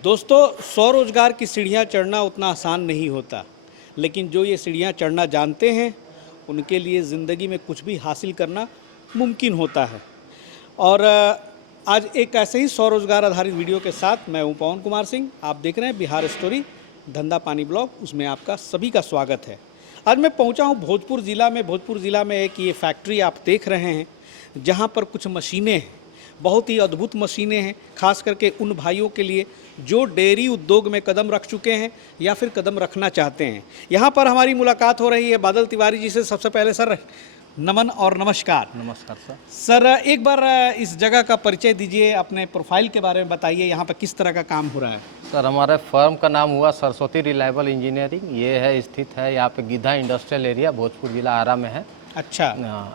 दोस्तों, स्वरोजगार की सीढ़ियाँ चढ़ना उतना आसान नहीं होता, लेकिन जो ये सीढ़ियाँ चढ़ना जानते हैं उनके लिए ज़िंदगी में कुछ भी हासिल करना मुमकिन होता है। और आज एक ऐसे ही स्वरोजगार आधारित वीडियो के साथ मैं हूं पवन कुमार सिंह। आप देख रहे हैं बिहार स्टोरी धंधा पानी ब्लॉग, उसमें आपका सभी का स्वागत है। आज मैं पहुंचा हूं भोजपुर ज़िला में एक ये फैक्ट्री आप देख रहे हैं जहां पर कुछ मशीनें हैं, बहुत ही अद्भुत मशीनें हैं, खास करके उन भाइयों के लिए जो डेयरी उद्योग में कदम रख चुके हैं या फिर कदम रखना चाहते हैं। यहाँ पर हमारी मुलाकात हो रही है बादल तिवारी जी से। सबसे पहले सर नमन और नमस्कार। नमस्कार सर। सर एक बार इस जगह का परिचय दीजिए, अपने प्रोफाइल के बारे में बताइए, यहाँ पर किस तरह का काम हो रहा है। सर हमारे फर्म का नाम हुआ सरस्वती रिलायबल इंजीनियरिंग। ये है स्थित है यहाँ पे गिद्धा इंडस्ट्रियल एरिया, भोजपुर जिला आरा में है। अच्छा।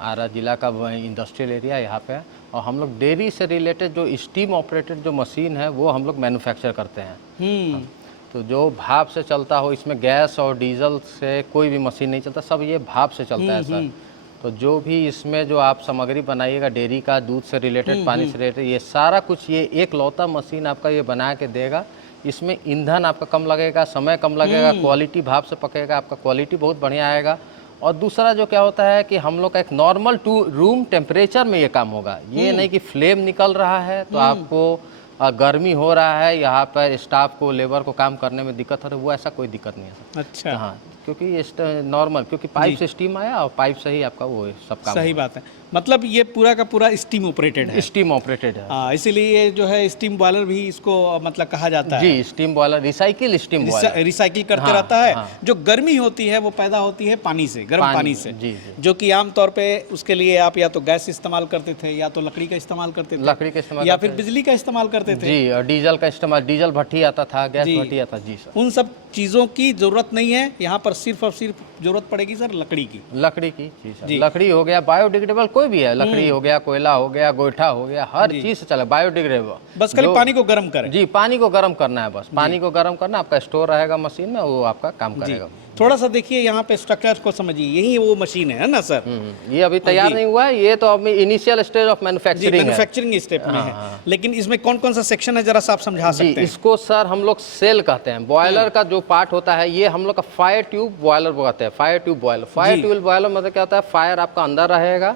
आरा जिला का इंडस्ट्रियल एरिया यहाँ पे है। और हम लोग डेयरी से रिलेटेड जो स्टीम ऑपरेटेड जो मशीन है वो हम लोग मैन्युफैक्चर करते हैं। तो जो भाप से चलता हो, इसमें गैस और डीजल से कोई भी मशीन नहीं चलता, सब ये भाप से चलता है सर। तो जो भी इसमें जो आप सामग्री बनाइएगा डेयरी का, दूध से रिलेटेड, पानी से रिलेटेड, ये सारा कुछ ये एक लौता मशीन आपका ये बना के देगा। इसमें ईंधन आपका कम लगेगा, समय कम लगेगा, क्वालिटी भाप से पकेगा, आपका क्वालिटी बहुत बढ़िया आएगा। और दूसरा जो क्या होता है कि हम लोग का एक नॉर्मल रूम टेम्परेचर में ये काम होगा। ये नहीं कि फ्लेम निकल रहा है तो आपको गर्मी हो रहा है, यहाँ पर स्टाफ को, लेबर को काम करने में दिक्कत हो रही है, वो ऐसा कोई दिक्कत नहीं है सर। अच्छा। हाँ, क्योंकि ये नॉर्मल, क्योंकि पाइप से स्टीम आया और पाइप से ही आपका वो सब काम। सही बात है, मतलब ये पूरा का पूरा स्टीम ऑपरेटेड है। स्टीम ऑपरेटेड है। हाँ, इसीलिए ये जो है स्टीम बॉयलर भी इसको मतलब कहा जाता है। जी, steam boiler, recycle steam boiler, recycle करते रहता है। जो गर्मी होती है वो पैदा होती है पानी से, गर्म पानी से। जी। जो कि आमतौर पे उसके लिए आप या तो गैस इस्तेमाल करते थे, या तो लकड़ी का इस्तेमाल करते थे, लकड़ी का इस्तेमाल, या फिर बिजली का इस्तेमाल करते थे। जी, और डीजल का इस्तेमाल, डीजल भट्टी आता था, गैस भट्टी आता। जी सर, उन सब चीज़ों की जरूरत नहीं है यहाँ पर, सिर्फ और सिर्फ जरूरत पड़ेगी सर लकड़ी की। लकड़ी की। जी सर, लकड़ी हो गया, बायोडिग्रेडेबल कोई भी है, लकड़ी हो गया, कोयला हो गया, गोईठा हो गया, हर चीज से चले, बायोडिग्रेडेबल। बस खाली पानी को गर्म करें। जी, पानी को गर्म करना है, बस पानी को गर्म करना, आपका स्टोर रहेगा मशीन में, वो आपका काम करेगा। थोड़ा सा देखिए यहाँ पे स्ट्रक्चर को समझिए, यही वो मशीन है ना सर। ये अभी तैयार नहीं हुआ है, ये तो अभी initial stage of manufacturing step में है। लेकिन इसमें कौन कौन सा सेक्शन है, जरा सा आप समझा सकते हैं। इसको सर हम लोग सेल कहते हैं। बॉयलर का जो पार्ट होता है ये हम लोग का फायर ट्यूब बॉयलर कहते हैं। Fire tube boiler, fire tube boiler मतलब क्या होता है, फायर आपका अंदर रहेगा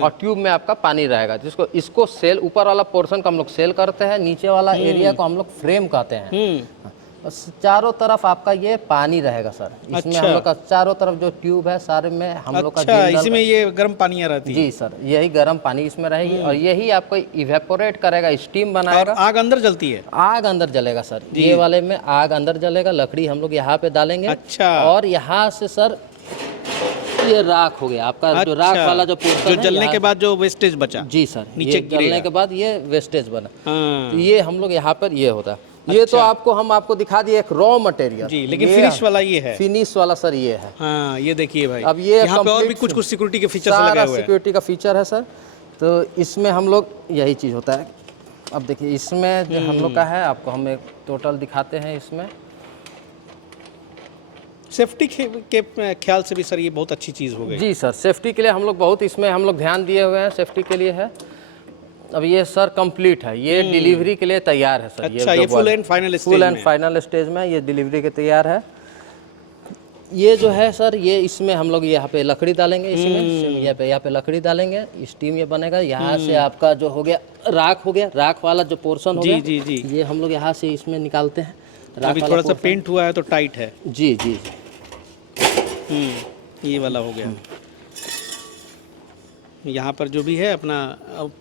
और ट्यूब में आपका पानी रहेगा, जिसको इसको सेल, ऊपर वाला पोर्शन को हम लोग सेल करते हैं, नीचे वाला एरिया को हम लोग फ्रेम कहते हैं। चारों तरफ आपका ये पानी रहेगा सर। इसमें हम लोग का चारों तरफ जो ट्यूब है सारे में हम लोग का इसमें ये गर्म पानी रहती है। जी सर, यही गर्म पानी इसमें रहेगी और यही आपको इवेपोरेट करेगा, स्टीम बनाएगा। और आग अंदर जलती है। आग अंदर जलेगा सर, ये वाले में आग अंदर जलेगा। लकड़ी हम लोग यहाँ पे डालेंगे। अच्छा। और यहाँ से सर ये राख हो गया आपका। जो राख वाला जो पोर्शन जो जलने के बाद जो वेस्टेज बचा। जी सर, नीचे जलने के बाद ये वेस्टेज बना, तो ये हम लोग यहाँ पर ये होता है। ये तो हम आपको दिखा दिए एक रॉ मटेरियल। जी, लेकिन फिनिश वाला ये है। फिनिश वाला सर ये है। हाँ, ये देखिए भाई, अब ये यहाँ पे और भी कुछ सिक्योरिटी के फीचर्स लगे हुए हैं। सिक्योरिटी का फीचर है सर। तो इसमें हम लोग यही चीज़ होता है। अब देखिए इसमें जो हम लोग का है, आपको हम एक टोटल दिखाते हैं। इसमें सेफ्टी के ख्याल से भी सर ये बहुत अच्छी चीज़ हो गई। जी सर, सेफ्टी के लिए हम लोग बहुत इसमें हम लोग ध्यान दिए हुए हैं, सेफ्टी के लिए है। अब ये सर कंप्लीट है, ये डिलीवरी के लिए तैयार है सर। अच्छा, ये फुल एंड फाइनल स्टेज में ये डिलीवरी के तैयार है। ये जो है सर, ये इसमें हम लोग यहाँ पे लकड़ी डालेंगे, इसमें यहाँ पे लकड़ी डालेंगे, स्टीम ये बनेगा। यहाँ से आपका जो हो गया राख, हो गया राख वाला जो पोर्शन हो गया। जी जी, ये हम लोग यहाँ से इसमें निकालते हैं। अभी थोड़ा सा पेंट हुआ है तो टाइट है। जी जी, ये वाला हो गया। यहाँ पर जो भी है अपना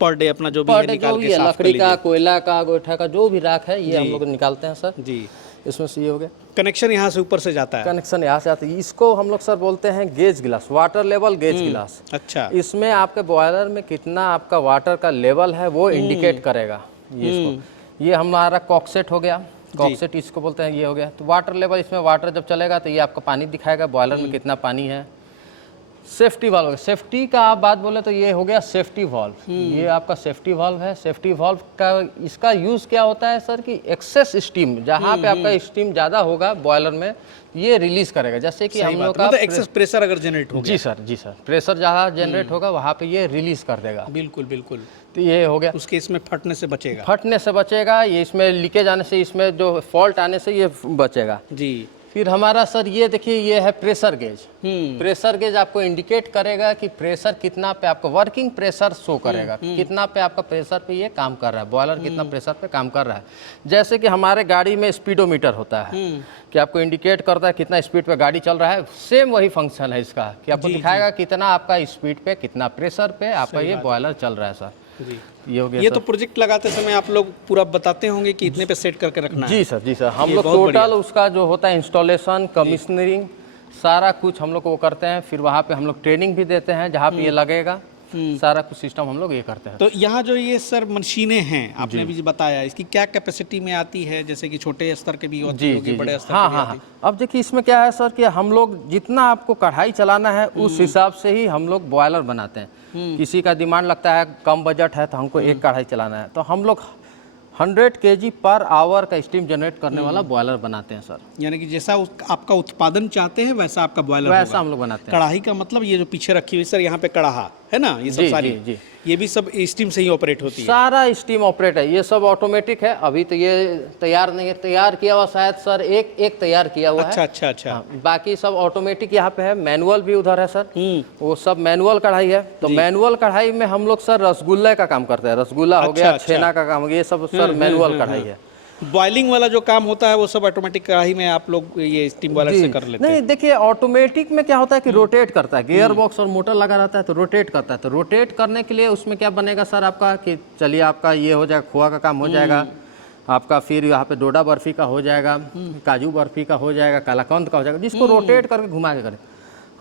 पर डे अपना जो भी है निकाल के साफ लकड़ी का, कोयला का, गोईठा का जो भी राख है ये हम लोग निकालते हैं सर। जी, इसमें से ये हो गया। कनेक्शन यहाँ से ऊपर से जाता है। कनेक्शन यहाँ से आता है। इसको हम लोग सर बोलते हैं गेज गिलास, वाटर लेवल गेज गिलास। अच्छा। इसमें आपके बॉयलर में कितना आपका वाटर का लेवल है वो इंडिकेट करेगा। ये हमारा कॉकसेट हो गया, कॉकसेट इसको बोलते हैं। ये हो गया तो वाटर लेवल, इसमें वाटर जब चलेगा तो ये आपका पानी दिखाएगा बॉयलर में कितना पानी है। सेफ्टी वाल्व, सेफ्टी का आप बात बोले तो ये हो गया सेफ्टी वाल्व। ये आपका सेफ्टी वाल्व है। सेफ्टी वाल्व का इसका यूज़ क्या होता है सर कि एक्सेस स्टीम, जहाँ पे आपका स्टीम ज़्यादा होगा बॉयलर में, ये रिलीज करेगा। जैसे कि हम लोग का मतलब एक्सेस प्रेशर अगर जनरेट हो जी सर प्रेशर जहाँ जनरेट होगा वहाँ पे ये रिलीज कर देगा। बिल्कुल बिल्कुल। तो ये हो गया, उसके इसमें फटने से बचेगा। फटने से बचेगा, ये इसमें लीकेज आने से, इसमें जो फॉल्ट आने से ये बचेगा जी। फिर हमारा सर ये देखिए, ये है प्रेशर गेज। प्रेशर गेज आपको इंडिकेट करेगा कि प्रेशर कितना पे, आपका वर्किंग प्रेशर शो करेगा कितना पे आपका प्रेशर पे ये काम कर रहा है, बॉयलर कितना प्रेशर पे काम कर रहा है। जैसे कि हमारे गाड़ी में स्पीडोमीटर होता है कि आपको इंडिकेट करता है कितना स्पीड पे गाड़ी चल रहा है, सेम वही फंक्शन है इसका कि आपको दिखाएगा कितना आपका स्पीड पे, कितना प्रेशर पे आपका ये बॉयलर चल रहा है सर। जी। ये हो गया। ये तो प्रोजेक्ट लगाते समय आप लोग पूरा बताते होंगे कि इतने पे सेट करके रखना है। जी सर हम लोग टोटल उसका जो होता है इंस्टॉलेशन, कमीशनरिंग, सारा कुछ हम लोग वो करते हैं। फिर वहाँ पे हम लोग ट्रेनिंग भी देते हैं जहाँ पे ये लगेगा, सारा कुछ सिस्टम हम लोग ये करते हैं। तो यहाँ जो ये सर मशीनें हैं, आपने भी बताया, इसकी क्या कैपेसिटी में आती है? जैसे कि छोटे स्तर के भी होती होगी, बड़े स्तर के भी आती है। अब देखिए इसमें क्या है सर कि हम लोग जितना आपको कढ़ाई चलाना है उस हिसाब से ही हम लोग बॉयलर बनाते हैं। किसी का डिमांड लगता है कम बजट है तो हमको एक कढ़ाई चलाना है, तो हम लोग 100 kg पर आवर का स्टीम जनरेट करने वाला बॉयलर बनाते हैं सर। यानी कि जैसा आपका उत्पादन चाहते हैं वैसा आपका बॉयलर वैसा हम लोग बनाते हैं। कढ़ाई का मतलब ये जो पीछे रखी हुई सर, यहाँ पे कढ़ाहा है ना, ये सब सारी जी। ये भी सब स्टीम से ही ऑपरेट होती है। सारा स्टीम ऑपरेट है, ये सब ऑटोमेटिक है। अभी तो ये तैयार नहीं है, तैयार किया हुआ शायद सर एक तैयार किया हुआ है। अच्छा। बाकी सब ऑटोमेटिक यहाँ पे है। मैनुअल भी उधर है सर, वो सब मैनुअल कढ़ाई है। तो मैनुअल कढ़ाई में हम लोग सर रसगुल्ले का काम करते हैं। रसगुल्ला हो गया, छेना का काम हो गया, ये सब सर मैनुअल कढ़ाई है। बॉइलिंग वाला जो काम होता है वो सब ऑटोमेटिक कढ़ाई में आप लोग ये स्टीम बॉयलर से कर लेते हैं। नहीं देखिए, ऑटोमेटिक में क्या होता है कि रोटेट करता है, गियर बॉक्स और मोटर लगा रहता है तो रोटेट करता है। तो रोटेट करने के लिए उसमें क्या बनेगा सर आपका कि चलिए आपका ये हो जाएगा, खोआ का काम हो जाएगा आपका, फिर यहाँ पे डोडा बर्फी का हो जाएगा, काजू बर्फी का हो जाएगा, कालाकंद का हो जाएगा, जिसको रोटेट करके घुमा के करें।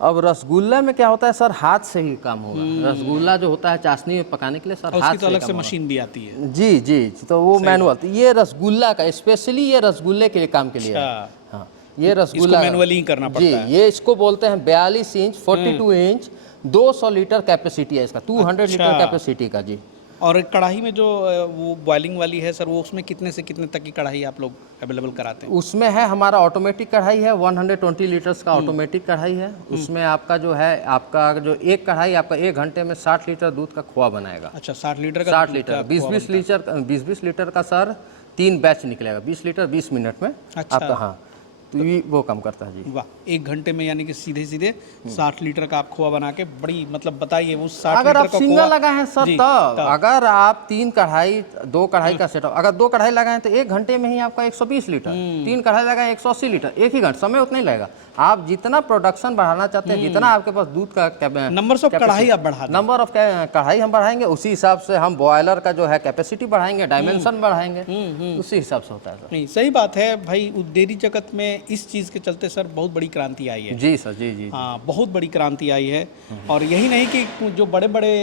अब रसगुल्ला में क्या होता है सर, हाथ से ही काम होगा। रसगुल्ला जो होता है चाशनी में पकाने के लिए सर हाथ से, अलग से मशीन भी आती है। जी तो वो मैनुअल। तो ये रसगुल्ला का स्पेशली, ये रसगुल्ले के लिए काम के लिए है। हाँ, ये रसगुल्ला मैनुअली ही करना पड़ता है। ये इसको बोलते हैं 42 इंच 42 इंच 200 लीटर कैपेसिटी है इसका, 200 लीटर कैपेसिटी का जी। और कढ़ाई में जो वो बॉइलिंग वाली है सर, वो उसमें कितने से कितने तक की कढ़ाई आप लोग अवेलेबल कराते हैं? उसमें है हमारा ऑटोमेटिक कढ़ाई है, 120 लीटर्स का ऑटोमेटिक कढ़ाई है। उसमें आपका जो है, आपका जो एक कढ़ाई आपका 1 घंटे में 60 लीटर दूध का खोआ बनाएगा। अच्छा, 60 लीटर का? 60 लीटर 20 लीटर का सर 3 बैच निकलेगा, 20 लीटर 20 मिनट में आपका। हाँ, तो ये वो काम करता है जी। वाह, 1 घंटे में यानी कि सीधे 60 लीटर का आप खोआ बना के, बड़ी मतलब बताइए वो 60 अगर लीटर आप का सिंगल लगाए हैं सर, तब अगर आप 3 कढ़ाई 2 कढ़ाई का सेटअप, अगर 2 कढ़ाई लगाए तो 1 घंटे में ही आपका 120 लीटर, 3 कढ़ाई लगाए 180 लीटर, एक ही घंटे, समय उतना ही लगेगा। आप जितना प्रोडक्शन बढ़ाना चाहते हैं, जितना आपके पास दूध का नंबर ऑफ कढ़ाई आप बढ़ा, नंबर ऑफ कढ़ाई हम बढ़ाएंगे, उसी हिसाब से हम बॉयलर का जो है कैपेसिटी बढ़ाएंगे, डायमेंशन बढ़ाएंगे, उसी हिसाब से होता है सर। नहीं, सही बात है भाई। डेयरी जगत में इस चीज़ के चलते सर बहुत बड़ी क्रांति आई है। जी सर, जी। हाँ, बहुत बड़ी क्रांति आई है। और यही नहीं कि जो बड़े बड़े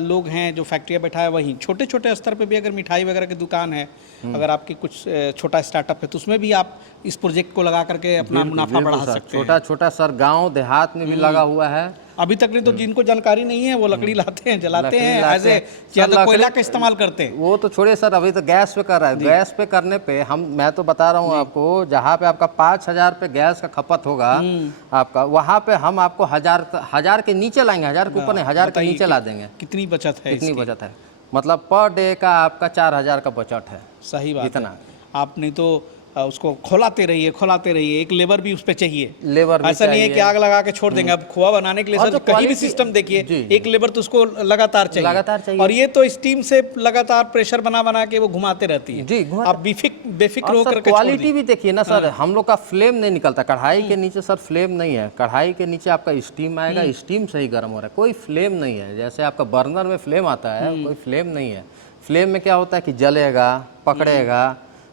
लोग हैं जो फैक्ट्रियाँ बैठाए, वहीं छोटे छोटे स्तर पे भी अगर मिठाई वगैरह की दुकान है, अगर आपकी कुछ छोटा स्टार्टअप है, तो उसमें भी आप इस प्रोजेक्ट को लगा करके अपना मुनाफा बढ़ा सकते हैं। छोटा सर गांव देहात में भी लगा हुआ है। अभी तक तो जिनको जानकारी नहीं है वो लकड़ी लाते हैं, जलाते हैं, ऐसे या तो कोयला का इस्तेमाल करते हैं। वो तो छोड़िए सर, अभी तो गैस पे कर रहा है। गैस पे करने पे मैं तो बता रहा हूँ आपको, जहाँ पे आपका 5000 पे गैस का खपत होगा आपका, वहाँ पे हम आपको 1000 के नीचे लाएंगे, 1000 के ऊपर नहीं, 1000 के नीचे ला देंगे। कितनी बचत है? कितनी बचत है मतलब पर डे का आपका 4000 का बचत है। सही बात इतना है। आप नहीं तो उसको खोलाते रहिए, एक लेबर भी उस पे चाहिए। लेबर ऐसा नहीं है कि आग लगा के छोड़ देंगे। अब खोआ बनाने के लिए सर कहीं भी सिस्टम देखिए, एक लेबर तो उसको लगातार चाहिए। और ये तो स्टीम से लगातार प्रेशर बना के वो घुमाते रहती है जी। आप बेफिक्र होकर के क्वालिटी भी देखिए ना सर, हम लोग का फ्लेम नहीं निकलता कढ़ाई के नीचे सर, फ्लेम नहीं है। कढ़ाई के नीचे आपका स्टीम आएगा, स्टीम से ही गर्म हो रहा है, कोई फ्लेम नहीं है। जैसे आपका बर्नर में फ्लेम आता है, कोई फ्लेम नहीं है। फ्लेम में क्या होता है कि जलेगा, पकड़ेगा,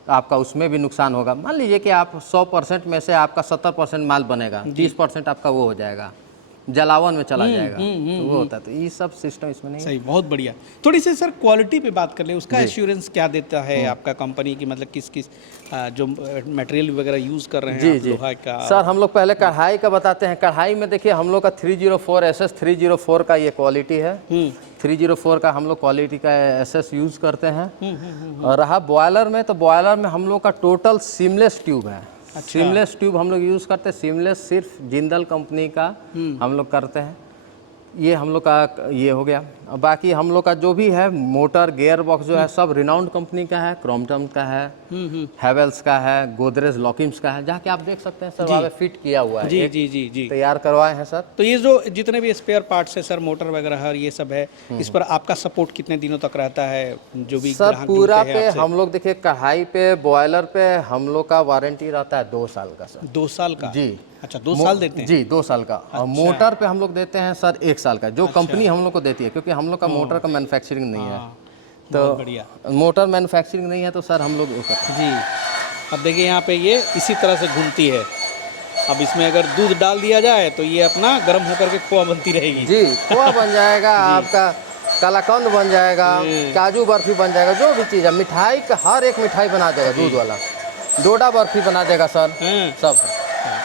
आपका उसमें भी नुकसान होगा। मान लीजिए कि आप 100% में से आपका 70% माल बनेगा, 30% आपका वो हो जाएगा, जलावन में चला जाएगा, तो वो होता है। तो ये सब सिस्टम इसमें नहीं है। सही, बहुत बढ़िया। थोड़ी सी सर क्वालिटी पे बात कर ले, उसका एश्योरेंस क्या देता है आपका कंपनी की, मतलब किस किस जो मटेरियल वगैरह यूज़ कर रहे हैं जी आप जी लोहा का? सर, हम लोग पहले कढ़ाई का बताते हैं। कढ़ाई में देखिए हम लोग का 304 SS 304 का ये क्वालिटी है। 304 का हम लोग क्वालिटी का SS यूज़ करते हैं। और रहा बॉयलर में, तो बॉयलर में हम लोग का टोटल सीमलेस ट्यूब है। सीमलेस ट्यूब हम लोग यूज़ करते हैं। सीमलेस सिर्फ जिंदल कंपनी का हम लोग करते हैं। ये हम लोग का ये हो गया। और बाकी हम लोग का जो भी है मोटर गियर बॉक्स जो है सब रिनाउंड कंपनी का है। क्रॉम्पटन का है, हैवेल्स का है, गोदरेज लॉकिम्स का है, जहाँ के आप देख सकते हैं सर वहाँ पे फिट किया हुआ है। जी जी जी जी, तैयार करवाए हैं सर। तो ये जो जितने भी स्पेयर पार्ट्स है सर, मोटर वगैरह और ये सब है, इस पर आपका सपोर्ट कितने दिनों तक रहता है? जो भी सर ग्राहक पूरा जुड़ते हैं पे आपसे? हम लोग देखिए कढ़ाई पे बॉयलर पे हम लोग का वारंटी रहता है 2 साल का सर। 2 साल का? जी। अच्छा, 2 साल देते हैं? जी 2 साल का। और मोटर पे हम लोग देते हैं सर 1 साल का, जो कंपनी हम लोग को देती है, क्योंकि हम लोग का मोटर का मैन्युफैक्चरिंग नहीं है। बहुत बढ़िया तो मोटर मैन्युफैक्चरिंग नहीं है तो सर हम लोग वो करते हैं। जी। अब देखिए यहाँ पे ये इसी तरह से घूमती है। अब इसमें अगर दूध डाल दिया जाए तो ये अपना गर्म होकर के खोआ बनती रहेगी। जी, खोआ बन जाएगा आपका, कलाकंद बन जाएगा, काजू बर्फी बन जाएगा, जो भी चीज़ है। मिठाई का हर एक मिठाई बना देगा दूध वाला। डोडा बर्फी बना देगा सर, सब।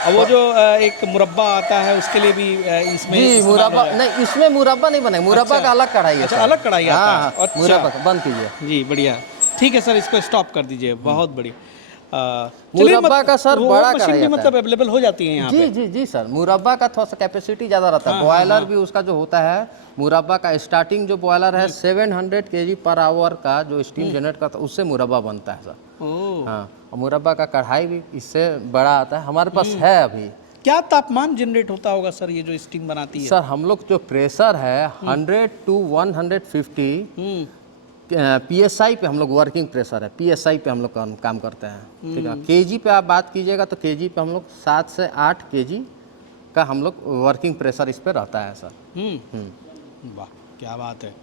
अब वो जो एक मुरब्बा आता है उसके लिए भी इसमें जी इस्तेमाल मुरब्बा हो जाएगा? नहीं, इसमें मुरब्बा नहीं बनेगा। मुरब्बा का अलग कढ़ाई है। अच्छा, सर। अलग कढ़ाई आता है। हाँ, अच्छा। मुरब्बा का बंद कीजिए। जी बढ़िया, ठीक है सर, इसको स्टॉप कर दीजिए। बहुत बढ़िया। चलिए, मुरब्बा का सर वो बड़ा मशीन कढ़ाई भी आता मतलब अवेलेबल हो जाती है यहाँ जी पे? जी जी सर, मुरब्बा का थोड़ा सा कैपेसिटी ज़्यादा रहता है। बॉयलर भी उसका जो होता है, मुरब्बा का स्टार्टिंग जो बॉयलर है 700 kg पर आवर का जो स्टीम जनरेट करता है, उससे मुरब्बा बनता है सर। ओह, हाँ, और मुरब्बा का कढ़ाई भी इससे बड़ा आता है, हमारे पास है अभी। क्या तापमान जनरेट होता होगा सर ये जो स्टीम बनाती है? सर हम लोग जो प्रेशर है 100 to 150 PSI पे हम लोग वर्किंग प्रेशर है। PSI पे हम लोग काम करते हैं। ठीक है, केजी पे आप बात कीजिएगा तो केजी पे हम लोग 7 से 8 kg का हम लोग वर्किंग प्रेशर इस पे रहता है सर। वाह, क्या बात है।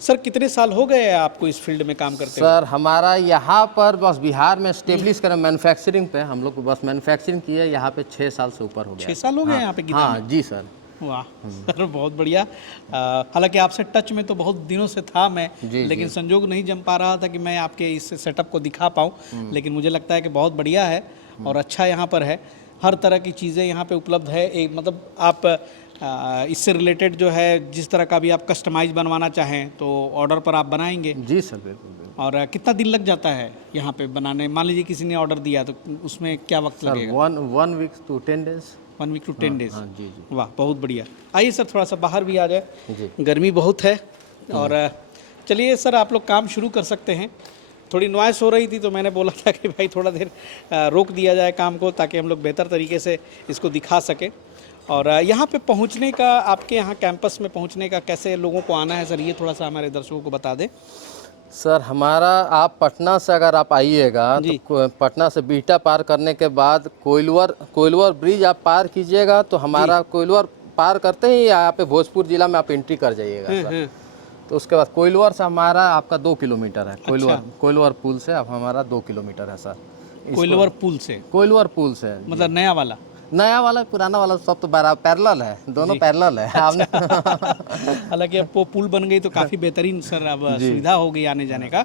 सर कितने साल हो गए आपको इस फील्ड में काम करते हुए? सर हमारा यहाँ पर बस बिहार में स्टेब्लिश करें मैन्युफैक्चरिंग पे, हम लोग बस मैन्युफैक्चरिंग किए यहाँ पे 6 साल से ऊपर हो गया। 6 साल हो गए यहाँ पे गीता हाँ में? जी सर। वाह सर, बहुत बढ़िया। हालांकि आपसे टच में तो बहुत दिनों से था मैं, लेकिन संजोग नहीं जम पा रहा था कि मैं आपके इस सेटअप को दिखा पाऊँ। लेकिन मुझे लगता है कि बहुत बढ़िया है और अच्छा यहाँ पर है। हर तरह की चीज़ें यहाँ पे उपलब्ध है। एक मतलब आप इससे रिलेटेड जो है जिस तरह का भी आप कस्टमाइज बनवाना चाहें तो ऑर्डर पर आप बनाएंगे? जी सर, बिल्कुल बिल्कुल। और कितना दिन लग जाता है यहाँ पे बनाने? मान लीजिए किसी ने ऑर्डर दिया तो उसमें क्या वक्त सर लगेगा? 1 week to 10 days। 1 week to 10 days। हाँ जी जी वाह, बहुत बढ़िया। आइए सर थोड़ा सा बाहर भी आ जाए, जी। गर्मी बहुत है। और चलिए सर, आप लोग काम शुरू कर सकते हैं। थोड़ी नॉइस हो रही थी तो मैंने बोला था कि भाई थोड़ा देर रोक दिया जाए काम को, ताकि हम लोग बेहतर तरीके से इसको दिखा सकें। और यहाँ पे पहुँचने का, आपके यहाँ कैंपस में पहुँचने का कैसे लोगों को आना है सर, ये थोड़ा सा हमारे दर्शकों को बता दें। सर हमारा, आप पटना से अगर आप आइएगा तो पटना से बिहटा पार करने के बाद कोइलवर ब्रिज आप पार कीजिएगा तो हमारा कोइलवर पार करते ही यहाँ पे भोजपुर जिला में आप एंट्री कर जाइएगा सर। तो उसके बाद कोइलवर से हमारा आपका 2 किलोमीटर है। कोइलवर पुल से अब हमारा 2 किलोमीटर है सर। कोइलवर पुल से? कोइलवर पुल से मतलब नया वाला? नया वाला पुराना वाला सब तो पैरेलल है, दोनों पैरेलल है। आपने हालांकि अब वो पुल बन गई तो काफ़ी बेहतरीन सर अब सुविधा हो गई आने जाने का।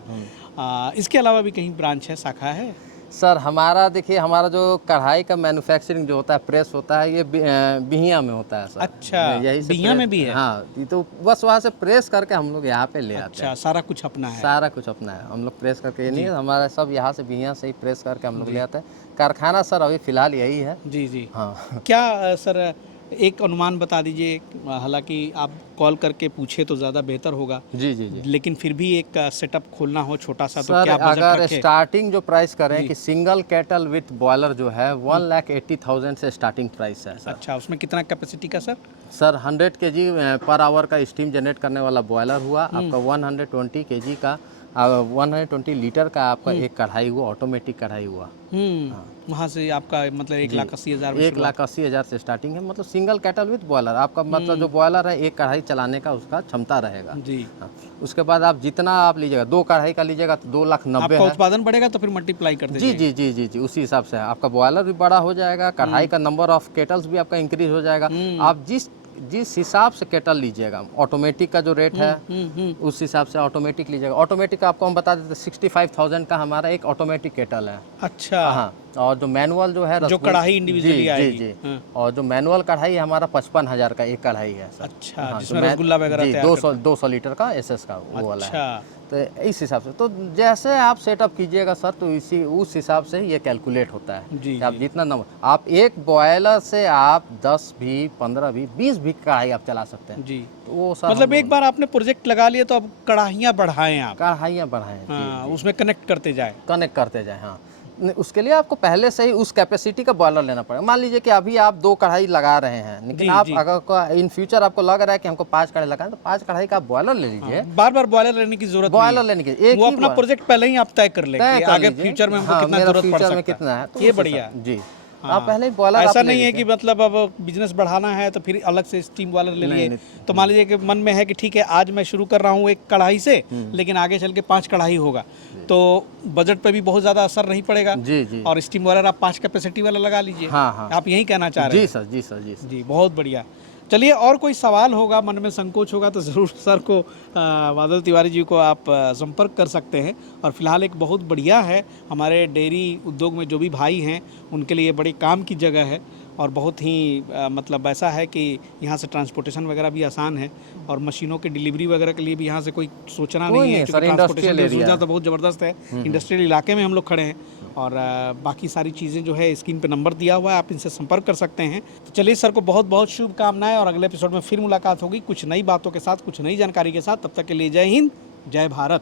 इसके अलावा भी कहीं ब्रांच है, शाखा है? सर हमारा देखिए, हमारा जो कढ़ाई का मैन्युफैक्चरिंग जो होता है, प्रेस होता है, ये बिहिया में होता है सर। अच्छा, यही से बिहिया में भी है? हाँ, ये तो बस वहाँ से प्रेस करके हम लोग यहाँ पे ले आते हैं। अच्छा, सारा कुछ अपना है? सारा कुछ अपना है, हम लोग प्रेस करके, ये नहीं हमारा सब यहाँ से बिहिया से ही प्रेस करके हम लोग ले आते हैं। कारखाना सर अभी फिलहाल यही है। जी जी। हाँ। क्या सर एक अनुमान बता दीजिए, हालांकि आप कॉल करके पूछे तो ज़्यादा बेहतर होगा। जी जी जी। लेकिन फिर भी एक सेटअप खोलना हो छोटा सा तो सर क्या बजट अगर रखें? स्टार्टिंग जो प्राइस करें कि सिंगल कैटल विथ बॉयलर जो है 1,80,000 से स्टार्टिंग प्राइस है सर। अच्छा, उसमें कितना कैपेसिटी का sir? Sir 100 kg per hour का स्टीम जनरेट करने वाला बॉयलर हुआ, आपका 120 kg का 120 लीटर का आपका एक कढ़ाई हुआ, ऑटोमेटिक कढ़ाई हुआ। वहाँ से आपका मतलब 1,80,000 में 1,80,000 से स्टार्टिंग है, मतलब सिंगल कैटल विद बॉयलर। आपका मतलब जो बॉयलर है एक कढ़ाई चलाने का उसका क्षमता रहेगा जी। हाँ। उसके बाद आप जितना आप लीजिएगा, 2 कढ़ाई का लीजिएगा तो 2,90,000 आपका है। उत्पादन बढ़ेगा तो फिर मल्टीप्लाई करते जी जी जी जी जी उसी हिसाब से आपका बॉयलर भी बड़ा हो जाएगा, कढ़ाई का नंबर ऑफ केटल्स भी आपका इंक्रीज हो जाएगा। आप जिस हिसाब से केटल लीजिएगा, ऑटोमेटिक का जो रेट है उस हिसाब से ऑटोमेटिक लीजिएगा। ऑटोमेटिक आपको हम बता देते 65,000 का हमारा एक ऑटोमेटिक केटल है। अच्छा। हाँ, और जो मैनुअल जो है जो कढ़ाई इंडिविजुअली जी आएगी। जी जी और जो मैनुअल कढ़ाई है हमारा 55,000 का एक कढ़ाई है सर। अच्छा, हाँ, जिसमें तो रसगुल्ला वगैरह जी, तैयार 200 लीटर का एसएस का वो वाला है। अच्छा। तो इस हिसाब से तो जैसे आप सेटअप कीजिएगा सर, तो इसी उस हिसाब से ये कैलकुलेट होता है जी, कि आप जितना नंबर, आप एक बॉयलर से आप 10 भी 15 भी 20 भी कढ़ाई आप चला सकते हैं। जी। तो वो सर मतलब एक बार आपने प्रोजेक्ट लगा लिया तो अब कढ़ाइयाँ बढ़ाएं आप। कढ़ाइयाँ बढ़ाएं। हाँ, उसमें कनेक्ट करते जाए। कनेक्ट करते जाए। हाँ, उसके लिए आपको पहले से ही उस कैपेसिटी का बॉयलर लेना पड़ेगा। मान लीजिए कि अभी आप 2 कढ़ाई लगा रहे हैं, लेकिन जी, आप जी। अगर इन फ्यूचर आपको लग रहा है कि हमको 5 कढ़ाई लगाएं, तो 5 कढ़ाई का बॉयलर ले लीजिए। बार बार बॉयलर लेने की जरूरत नहीं बॉयलर है। लेने की एक वो ही अपना प्रोजेक्ट पहले ही आप तय कर लें कि आगे फ्यूचर में हमको कितना मेरा जरूरत पड़ फ्यूचर में सकता कितना है, तो ये उस बढ़िया हिसाब- है। जी। हाँ। आप पहले ही बॉयलर ऐसा आप ले नहीं है लीजिए। कि मतलब अब बिजनेस बढ़ाना है तो फिर अलग से स्टीम बॉयलर ले लिए। नहीं। तो मान लीजिए कि मन में है कि ठीक है आज मैं शुरू कर रहा हूँ एक कढ़ाई से, लेकिन आगे चल के 5 कढ़ाई होगा, तो बजट पे भी बहुत ज़्यादा असर नहीं पड़ेगा। जी जी और स्टीम बॉयलर आप 5 कैपेसिटी वाला लगा लीजिए। हाँ हाँ आप यही कहना चाह रहे जी हैं? सर जी सर जी सर। जी, बहुत बढ़िया। चलिए, और कोई सवाल होगा, मन में संकोच होगा तो ज़रूर सर को बादल तिवारी जी को आप संपर्क कर सकते हैं। और फिलहाल एक बहुत बढ़िया है, हमारे डेयरी उद्योग में जो भी भाई हैं उनके लिए बड़े काम की जगह है। और बहुत ही मतलब ऐसा है कि यहाँ से ट्रांसपोर्टेशन वगैरह भी आसान है, और मशीनों के डिलीवरी वगैरह के लिए भी यहाँ से कोई सोचना नहीं है, सर, क्योंकि ट्रांसपोर्टेशन इंडस्ट्रियल की एरिया सुविधा तो बहुत ज़बरदस्त है। इंडस्ट्रियल इलाके में हम लोग खड़े हैं, और बाकी सारी चीज़ें जो है स्क्रीन पे नंबर दिया हुआ है, आप इनसे संपर्क कर सकते हैं। तो चलिए, सर को बहुत बहुत शुभकामनाएं, और अगले एपिसोड में फिर मुलाकात होगी कुछ नई बातों के साथ, कुछ नई जानकारी के साथ। तब तक के लिए जय हिंद, जय भारत।